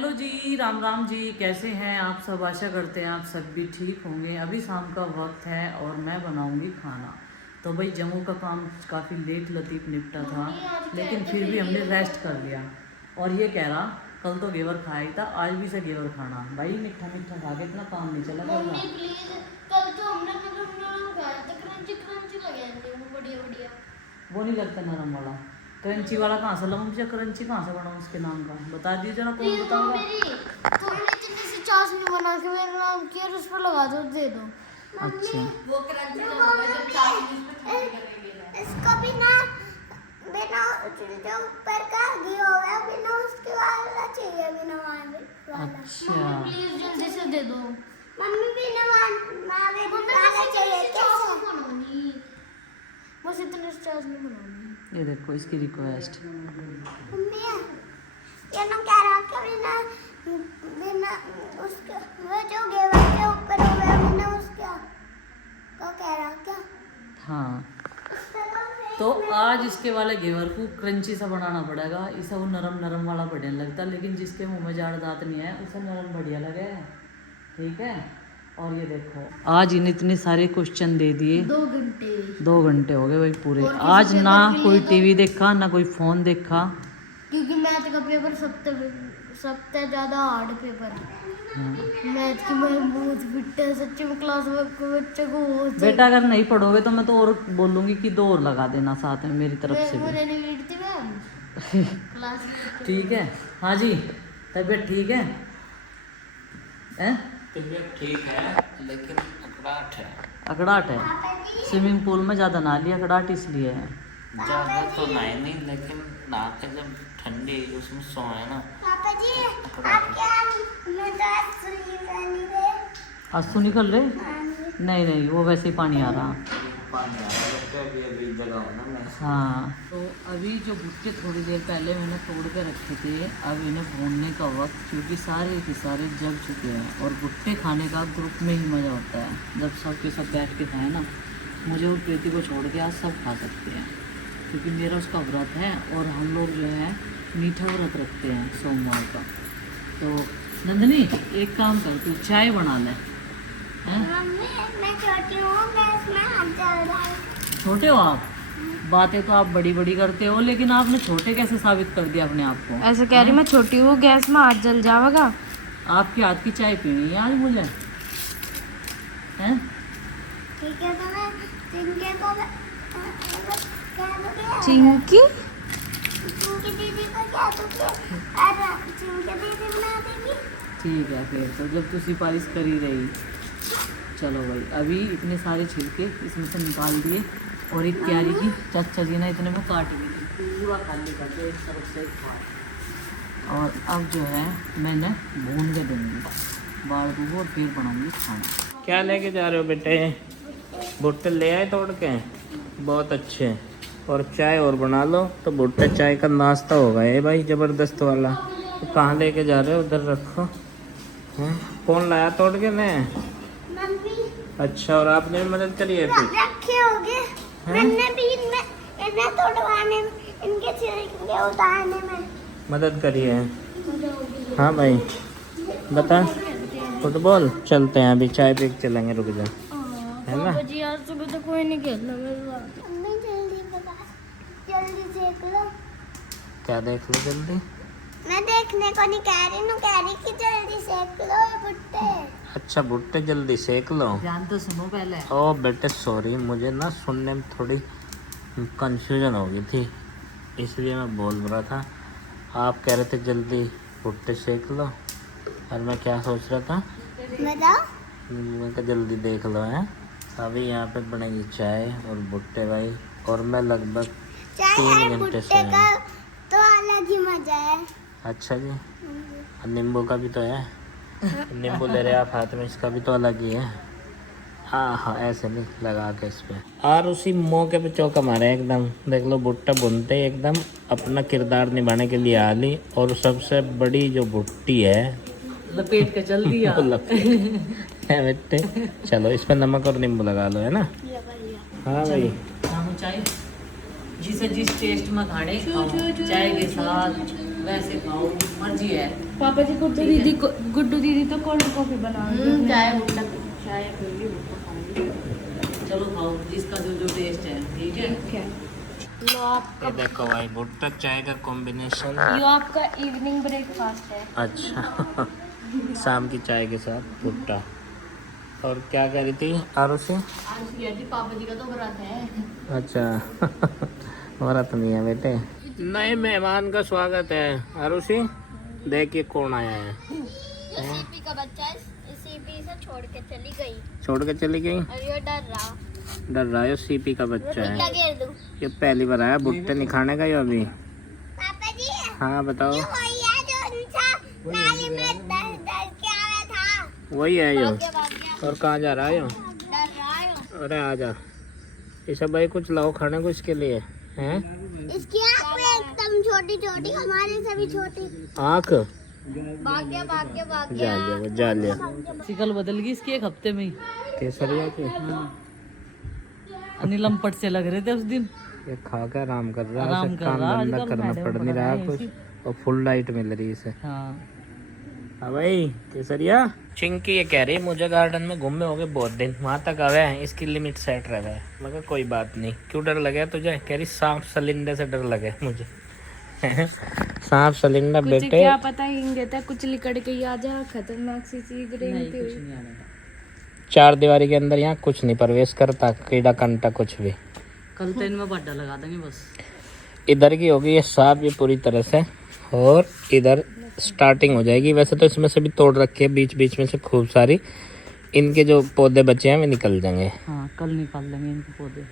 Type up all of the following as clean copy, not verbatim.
Hello जी, राम राम जी। कैसे हैं आप सब? आशा करते हैं आप सब भी ठीक होंगे। अभी शाम का वक्त है और मैं बनाऊंगी खाना। तो भाई जम्मू का काम काफ़ी लेट लतीफ़ निपटा था, लेकिन फिर भी हमने रेस्ट कर लिया। और ये कह रहा कल तो घेवर खाया ही था, आज भी से घेवर खाना। भाई मीठा मीठा खा के इतना काम नहीं चला कर रहा। प्लीज, कल तो हमने नरम नरम खाया था, क्रंची क्रंची लगे थे वो, बढ़िया बढ़िया। वो नहीं लगता नरम वाला। क्रंची वाला कहाँ से लाऊं? मुझे क्रंची कहाँ से बनाऊं? उसके नाम का बता दीजिए ना, कौन बताऊंगा? तुमने इतनी सी चाशनी बना के मेरा नाम किया और उस पर लगा दो, दे दो। अच्छा, वो क्रंची जब चाशनी में इसको बिना बिना जो ऊपर का घी होगा बिना उसके वाला चाहिए, बिना वाला। अच्छा। प्लीज जल्दी से दे दो मम्मी, बिना वाले वाला चाहिए। कैसे बनाऊंगी? बस इतने चाशनी बनाऊंगी। ये देखो इसकी रिक्वेस्ट। मम्मी ये ना कह रहा कि बिना बिना उसके वो जो घेवर के ऊपर होगा बिना उसका को कह रहा क्या? हाँ, तो आज इसके वाले घेवर को क्रंची सा बनाना पड़ेगा। इसे वो नरम नरम वाला बढ़िया लगता है, लेकिन जिसके मुंह में जाड़ दांत नहीं है उसे नरम बढ़िया लगे। ठीक है। और ये देखो आज इन्हें इतने सारे क्वेश्चन दे दिए। 2 घंटे हो गए भाई पूरे। आज ना कोई टीवी देखा ना कोई फोन देखा, क्योंकि मैथ का पेपर सबसे ज्यादा हार्ड पेपर है। मैथ की मैं बहुत फिट है सच्ची में, क्लास में बच्चे को बेटा अगर नहीं पढ़ोगे तो मैं तो और बोलूंगी कि 2 और लगा देना साथ में मेरी तरफ से भी। नहीं बैठती मैं क्लास में। ठीक है। हाँ जी, तबीयत ठीक है? हैं? तबीयत ठीक है लेकिन अकड़ाहट है। अकड़ाहट है? स्विमिंग पूल में ज़्यादा नहा लिया, अकड़ाहट इसलिए है। ज़्यादा तो नहाए नहीं, लेकिन नहा के जब ठंडी उसमें सोए ना। पापा जी आप क्या मैं तो आंसू निकल रहे? नहीं नहीं, वो वैसे ही पानी आ रहा। पानी आ रहा है अभी जगह हो ना मैं। हाँ, तो अभी जो भुट्टे थोड़ी देर पहले मैंने तोड़ के रखे थे, अब इन्हें भूनने का वक्त, क्योंकि सारे के सारे जग चुके हैं। और भुट्टे खाने का ग्रुप में ही मज़ा होता है, जब सब के सब बैठ के खाएं ना। मुझे और प्रीति को छोड़ के आज सब खा सकते हैं, क्योंकि मेरा उसका व्रत है और हम लोग जो है मीठा व्रत रखते हैं सोमवार का। तो नंदनी एक काम कर, तू चाय बना ले। मैं छोटी हूँ, गैस में हाथ जल रहा है। छोटे हो आप? बातें तो आप बड़ी बड़ी करते हो, लेकिन आपने छोटे कैसे साबित कर दिया अपने आप को? ऐसे कह रही मैं छोटी हूँ, गैस में हाथ जल जाएगा। आपके हाथ की चाय पीनी है आज मुझे, हैं? ठीक है, तो मैं चिंके को क्या दूँगी? चिंकी चिंकी दीदी को क्या दूँगी? और चिंकी दीदी बना देगी। ठीक है, फिर तो जब तू सिफारिश कर ही रही। चलो भाई, अभी इतने सारे छिलके इसमें से निकाल दिए और एक क्यारी की चाचा जी ने इतने में काट दी, पूरा खाली कर दिया एक तरफ से खा। और अब जो है मैंने भून के दूँगी बाल को और फिर बनाऊँगी खाना। क्या लेके जा रहे हो बेटे? भुट्टे ले आए तोड़ के? बहुत अच्छे। और चाय और बना लो तो भुट्टे चाय का नाश्ता होगा ये भाई, ज़बरदस्त वाला। तो कहाँ लेके जा रहे हो? उधर रखो। हैं? कौन लाया तोड़ के? मैं। मम्मी अच्छा, और आपने भी मदद करी है फिर? रखे होंगे। मैंने भी इन्हें तोड़वाने में, इनके छिलके उतारने में मदद करी है। हाँ भाई, बता। फुटबॉल चलते हैं, अभी चाय पी के चलेंगे, रुक जा, है ना? पापा जी आज सुबह तो कोई नहीं खेलना मेरे साथ। मम्मी जल्दी बता, जल्दी देख लो। क्या देख लो जल्दी? मैं देखने को नहीं कह रही हूँ, कह रही कि जल्दी सेक लो ये भुट्टे। अच्छा, भुट्टे जल्दी सेक लो। ध्यान तो सुनो पहले। ओ बेटे सॉरी, मुझे ना सुनने में थोड़ी कंफ्यूजन हो गई थी, इसलिए मैं बोल रहा था। आप कह रहे थे जल्दी भुट्टे सेक लो, और मैं क्या सोच रहा था? बताओ। मैं कहा जल्दी देख लो। है अभी यहाँ पे बनेगी चाय और भुट्टे भाई, और मैं लगभग चाय 3 और घंटे से भुट्टे का तो अलग ही मजा है। अच्छा जी, और नींबू का भी तो है। नींबू ले रहे आप हाथ में, इसका भी तो अलग ही है। हाँ हाँ, ऐसे नहीं लगा के इस पे। और उसी मौके पे चौका मारे एकदम। देख लो भुट्टा भुनते ही एकदम अपना किरदार निभाने के लिए आ ली, और सबसे बड़ी जो भुट्टी है लपेट के चल दिया। है बेटे। चलो इस पर नमक और नींबू लगा लो, है ना? हाँ भाई, चाय जिसे जिस टेस्ट में खाने खाओ, चाय के साथ वैसे खाओ, मर्जी है। पापा जी गुड्डू दीदी तो कोल्ड कॉफी बनाओगे। चाय भुट्टा, चाय पीऊंगी, भुट्टा खाऊंगी। चलो खाओ, जिसका जो जो टेस्ट है, ठीक है। क्या लो आपका, ये देखो भाई भुट्टा चाय का कॉम्बिनेशन। यो आपका इवनिंग ब्रेकफास्ट है। अच्छा शाम की चाय के साथ भुट्टा। और क्या कह रही थी आरुषि? आज किया थी, पापा जी का तो व्रत है। अच्छा व्रत नहीं है बेटे। नए मेहमान का स्वागत है। आरुषि देखिए कौन आया है। सीपी का बच्चा है, सीपी से छोड़ के चली गई छोड़ के चली गई, और ये डर रहा है। सीपी का बच्चा है। घेर दूं। ये पहली बार आया भुट्टे नहीं खाने का ये अभी। पापा जी हाँ बताओ। ये वही है जो इंसान नाली में डर के आया था। वही है यो। भाग गया। और कहाँ जा रहा है यो? डर रहा है। अरे आ जा। ये सब भाई कुछ लाओ खाने को इसके लिए हैं। इसकी आँख में एकदम छोटी छोटी, हमारे से भी छोटी। आँख भाग गया जा लिया जा लिया। शिकल बदल गई इसकी एक हफ्ते में ही। केसरिया की अनिलम पट से लग रहे थे उस दिन। ये खा कर आराम कर रहा है। आराम इसे कर काम रहा है, धंधा आजकल करना मैडम पड़ नहीं पढ़ा रहा है कुछ, ऐसी। और फुल डाइट मिल रही है इसे। हाँ हाँ भाई केसरिया। चिंकी ये कह रही है मुझे गार्डन में घूमे हो गए बहुत दिन, वहाँ तक आवे हैं, इसकी लिमिट सेट रह है। मगर कोई बात नहीं। क्यों डर लगे तुझे? कह रही सांप सलिंडे से डर लगे मुझे। सांप सलिंडा कुछ बेटे क्या पता हिंग देता है, कुछ लिकड़ के ही आ जा, खतरनाक सी चीज नहीं, रेंगती कुछ हुई। नहीं आने का। चार दीवारी के अंदर यहाँ कुछ नहीं प्रवेश करता, कीड़ा कंटा कुछ भी। कल तो इनमें बड्डा लगा देंगे बस। इधर की होगी ये साफ ये पूरी तरह से, और इधर स्टार्टिंग हो जाएगी। वैसे तो इसमें से भी तोड़ रखे है बीच बीच में से खूब सारी। इनके जो पौधे बचे हैं वे निकल जाएंगे। हाँ कल निकाल लेंगे इनके पौधे।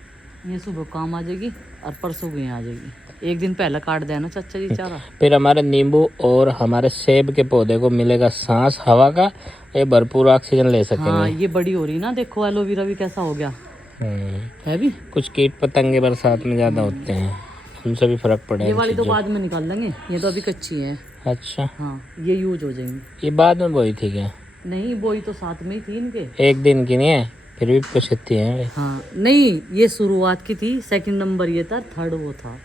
ये सुबह काम आ जाएगी और परसों भी आ जाएगी। एक दिन पहले काट देना चाचा जी चारा। फिर हमारे नींबू और हमारे सेब के पौधे को मिलेगा सांस हवा का, ये भरपूर ऑक्सीजन ले सकेंगे। हाँ ये बड़ी हो रही ना, देखो एलोवेरा भी कैसा हो गया है भी। कुछ कीट पतंगे बरसात में ज्यादा होते हैं, उनसे भी फर्क पड़ेगा। ये वाली तो बाद में निकाल देंगे, ये तो अभी कच्ची है। अच्छा हाँ ये यूज हो जाएंगी। ये बाद में बोई थी क्या? नहीं बोई तो साथ में ही थी इनके। एक दिन की नहीं है, फिर भी कुछ इतनी है। हाँ नहीं ये शुरुआत की थी, सेकंड नंबर ये था, थर्ड वो था।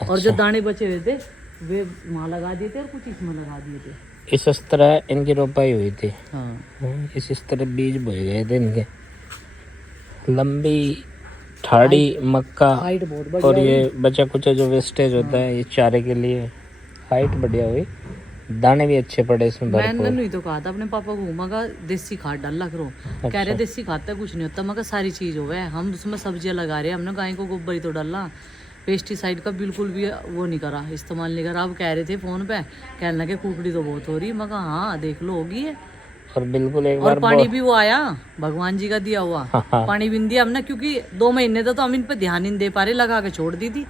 और जो दाने बचे हुए थे वे वहाँ लगा दिए थे और कुछ इसमें लगा दिए थे। इस तरह इनकी रोपाई हुई थी। हाँ इस तरह बीज बोए गए थे इनके। लंबी ठाड़ी मक्का, हाइट बहुत और बढ़िया ये बचा कुचा जो वेस्टेज होता है ये चारे के लिए। हाइट बढ़िया हुई, दाने भी अच्छे पड़े इसमें मैंने भरपूर। नहीं तो कहा था अपने पापा को, मगर देसी खाद डाल करो। कह रहे देसी खाद तो कुछ नहीं होता, मगर सारी चीज हो गए। हम उसमें सब्जियां लगा रहे हैं, हमने गाय को गोबर ही तो डालना, पेस्टिसाइड का बिल्कुल भी वो नहीं करा, इस्तेमाल नहीं करा। अब कह रहे थे फोन पे, कहने लगे कुकड़ी तो बहुत हो रही, मगर हाँ देख लो होगी है। और बिल्कुल एक और बार पानी भी वो आया भगवान जी का दिया हुआ। पानी भी नहीं दिया हमने, क्योंकि 2 महीने तो हम इन पे ध्यान ही नहीं दे पा रहे, लगा के छोड़ दी थी।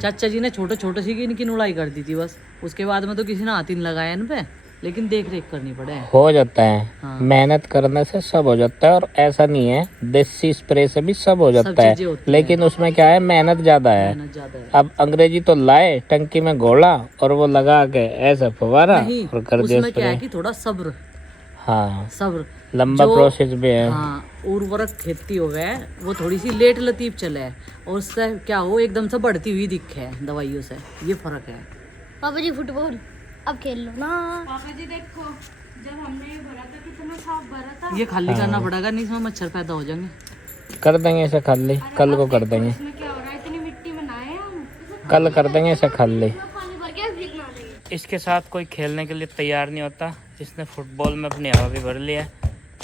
चाचा जी ने छोटे छोटे सी इनकी नुड़ाई कर दी थी बस। उसके बाद में तो किसी ने हाथ ही नहीं लगाया इन पे, लेकिन देख रेख करनी पड़े। हो जाता है। हाँ। मेहनत करने से सब हो जाता है, और ऐसा नहीं है देसी स्प्रे से भी सब हो जाता है, चीजें होती लेकिन उसमें क्या है मेहनत ज्यादा है। मेहनत ज्यादा है। अब अंग्रेजी तो लाए, टंकी में घोला और वो लगा के ऐसा फवारा नहीं और कर दिया उसमें क्या है स्प्रे। कि थोड़ा सब्र हाँ सब्र लंबा जो- प्रोसेस भी है। हाँ उर्वरक खेती हो गए वो थोड़ी सी लेट लतीफ चले है, और उससे क्या हो एकदम से बढ़ती हुई दिखे है दवाइयों से, ये फर्क है। पापा जी फुटबॉल अब खेल लो ना। पापा जी देखो, जब हमने ये भरा था कितना साफ भरा था। ये खाली करना पड़ेगा, नहीं इसमें मच्छर पैदा हो जाएंगे। कर देंगे ऐसा खाली, कल को कर देंगे। इसमें क्या हो रहा है, इतनी मिट्टी में नहाए हम। कल कर देंगे ऐसा खाली। पानी भर के भीग ना लेंगे। इसके साथ कोई खेलने के लिए तैयार नहीं होता। इसने फुटबॉल में अपनी हवा भी भर लिया।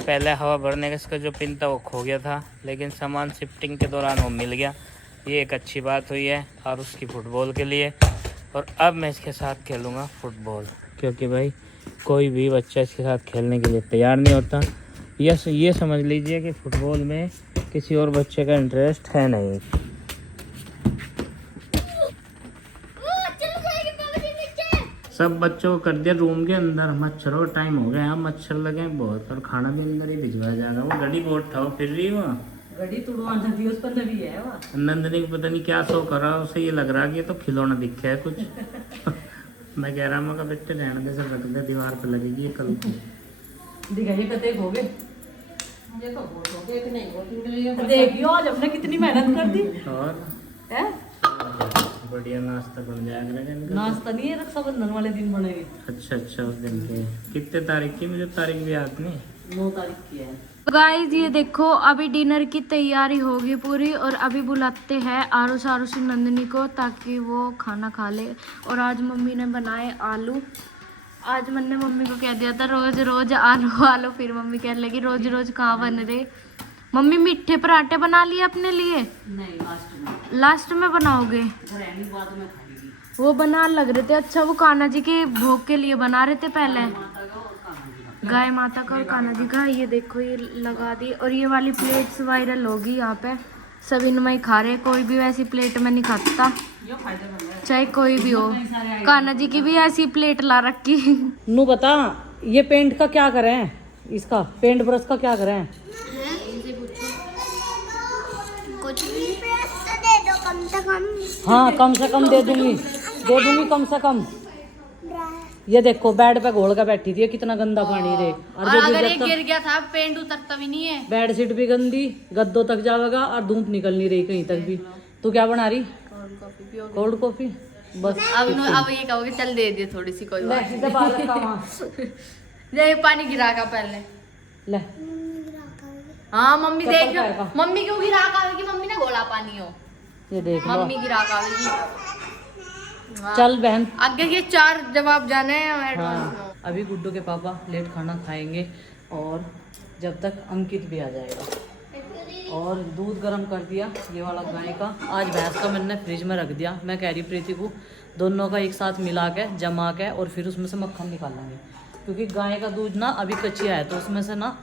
पहले हवा भरने का इसका जो पिन था वो खो गया था, लेकिन सामान शिफ्टिंग के दौरान वो मिल गया। ये एक अच्छी बात हुई है और उसकी फुटबॉल के लिए। और अब मैं इसके साथ खेलूँगा फुटबॉल, क्योंकि भाई कोई भी बच्चा इसके साथ खेलने के लिए तैयार नहीं होता। ये समझ लीजिए कि फुटबॉल में किसी और बच्चे का इंटरेस्ट है नहीं। सब बच्चों को कर दिया रूम के अंदर, मच्छरों का टाइम हो गया, मच्छर लगे बहुत, और खाना भी अंदर ही भिजवाया जाएगा। वो गड़ी बहुत ठाओ फिर रही वो गड़ी तुड़वाना भी उस पर भी है वो। नंदनी को पता नहीं क्या शो कर रहा, उसे ये लग रहा कि ये तो खिलौना दिख है कुछ। मैं कह रहा मगर बेटे रहने दे, सब रख दे, दीवार पे लगेगी ये कल को। दिखाइए कते हो गए, ये तो बहुत हो गए कि नहीं हो। देखियो आज हमने कितनी मेहनत कर दी और है। बढ़िया नाश्ता बन जाएगा इनका। नाश्ता नहीं है, रक्षाबंधन वाले दिन बनेगी। अच्छा अच्छा, उस दिन के कितने तारीख की, मुझे तारीख भी याद नहीं। 9 तारीख की है। गाइस ये देखो अभी डिनर की तैयारी होगी पूरी और अभी बुलाते हैं आरुष आरुषी नंदिनी को ताकि वो खाना खा ले। और आज मम्मी ने बनाए आलू। आज मैंने मम्मी को कह दिया था रोज रोज आलू आलू, फिर मम्मी कहने लगी रोज रोज कहाँ बन रहे। मम्मी मीठे पराठे बना लिए अपने लिए? नहीं, लास्ट में बनाओगे? घर आने के बाद में खाएगी। वो बना लग रहे थे। अच्छा वो कान्हा जी के भोग के लिए बना रहे थे पहले, माता का और कान्हा जी का। गाय माता का और कान्हा जी का। ये देखो ये लगा दी और ये वाली प्लेट्स वायरल होगी यहाँ पे, सब इनमें ही खा रहे। कोई भी वैसी प्लेट में नहीं खाता, ये फायदेमंद है। चाहे कोई भी हो। कान्हा जी की भी ऐसी प्लेट ला रखी। नू बता, ये पेंट का क्या करें, इसका पेंट ब्रश का क्या करें? कुछ भी ब्रश तो दे दो कम से कम। हाँ कम से कम दे दूंगी कम से कम। ये देखो बेड पे घोल कर बैठी थी, कितना गंदा पानी रे। और अगर ये गिर गया था पेंट उतरता भी नहीं है। बेड शीट भी गंदी, गद्दों तक जाएगा और धूप निकल नहीं रही कहीं तक भी। तू क्या बना रही? Cold coffee. बस अब ये कहोगे चल दे दिए थोड़ी सी, कोई बात नहीं। पानी गिरा का पहले ले। हाँ मम्मी चप्पल देख पैर का। मम्मी क्यों गिरा कावेगी? मम्मी ने घोला पानी हो, ये देख लो। मम्मी गिरा कावेगी। चल बहन। आगे के 4 जवाब जाने हैं एडवांस में। हाँ, अभी गुड्डू के पापा लेट खाना खाएंगे और जब तक अंकित भी आ जाएगा। और दूध गर्म कर दिया ये वाला गाय का। आज भैंस का मैंने फ्रिज में रख दिया। मैं कह रही प्रीति को दोनों का एक साथ मिला के जमा के और फिर उसमें से मक्खन निकालेंगे, क्योंकि गाय का दूध ना अभी कच्चिया है तो उसमें से ना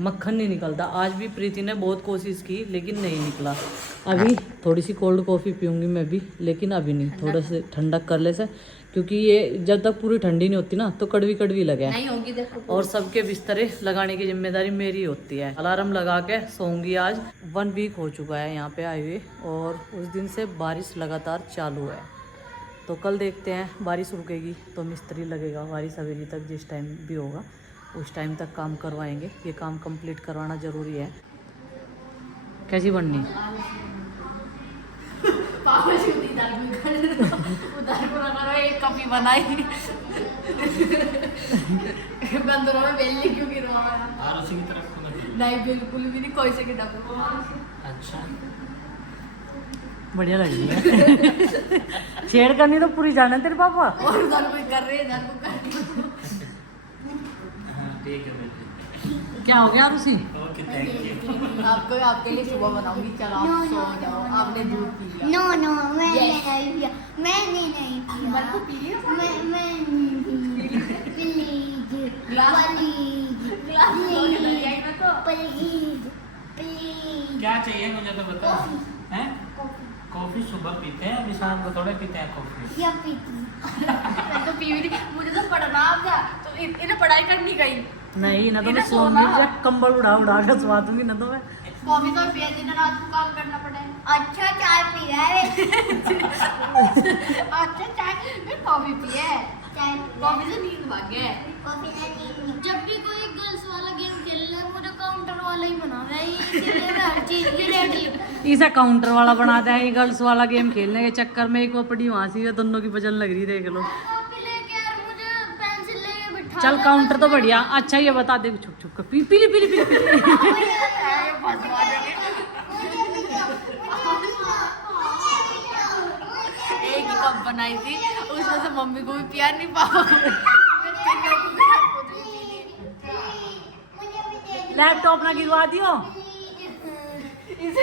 मक्खन नहीं निकलता। आज भी प्रीति ने बहुत कोशिश की लेकिन नहीं निकला। अभी थोड़ी सी कोल्ड कॉफ़ी पीऊँगी मैं भी, लेकिन अभी नहीं, थोड़े से ठंडक कर ले से, क्योंकि ये जब तक पूरी ठंडी नहीं होती ना तो कड़वी कड़वी लगे। नहीं होगी देखो। और सबके बिस्तरे लगाने की जिम्मेदारी मेरी होती है। अलार्म लगा के सोऊंगी। आज 1 वीक हो चुका है यहाँ पे आए हुए और उस दिन से बारिश लगातार चालू है। तो कल देखते हैं, बारिश रुकेगी तो मिस्त्री लगेगा। बारिश सवेरे तक जिस टाइम भी होगा उस टाइम तक काम करवाएंगे। ये काम कंप्लीट करवाना ज़रूरी है। कैसी बननी? एक कॉफी बनाई बंदरों में बेलनी क्यों गिरवाया? आरुषि की तरफ को मत। नहीं बिल्कुल भी नहीं, कोई से के डब्बे। अच्छा बढ़िया लग रही है। छेड़ करनी तो पूरी जाना तेरे पापा। और उधर कोई कर रहे हैं, इधर को कर रहे हैं। हाँ ठीक है बेटे। क्या हो गया आरुषि? Okay thank you. आपको आपके लिए सुबह बनाऊंगी। चलो आप सो जाओ, आपने दूध पी लिया। नो नो मैंने Yes. नहीं पिया, मैंने नहीं पिया। मैं तो पी लिया। मैं please glass glass please please. क्या चाहिए मुझे तो बताओ। हैं? कॉफी सुबह पीते हैं, अभी शाम को थोड़े पीते हैं कॉफी। या पीती। मैं तो पी भी नहीं। मुझे तो पढ़ना था तो इन्हें पढ़ाई करनी गई। नहीं ना तो मैं इन्हें सोऊंगी, सोना। कंबल उड़ा उड़ा कर सवा दूंगी ना तो मैं। कॉफी तो पिया दिन रात को काम करना पड़ेगा। अच्छा चाय पी रहा है। अच्छा चाय मैं कॉफी पी है। चाय कॉफी से नींद भाग गया है। कॉफी नहीं। जब भी कोई गर्ल्स वाला गेम खेलना है मुझे काउंटर वाला ही बनाना है। इसलिए मैं हर चीज की रेडी। इसे काउंटर वाला बनाते हैं, ये गर्ल्स वाला गेम खेलने के चक्कर में एक वो पड़ी वहां सी दोनों की वजन लग रही, देख लो। कॉपी लेके यार मुझे पेंसिल लेके बिठा चल दे। काउंटर तो बढ़िया। अच्छा ये बता दे, छुप छुप कर पी पीली पीली पीली पीली। एक ही कप बनाई थी, उसमें से मम्मी को भी पिया नहीं पाओ। लैपटॉप ना गिरवा दियो। इसे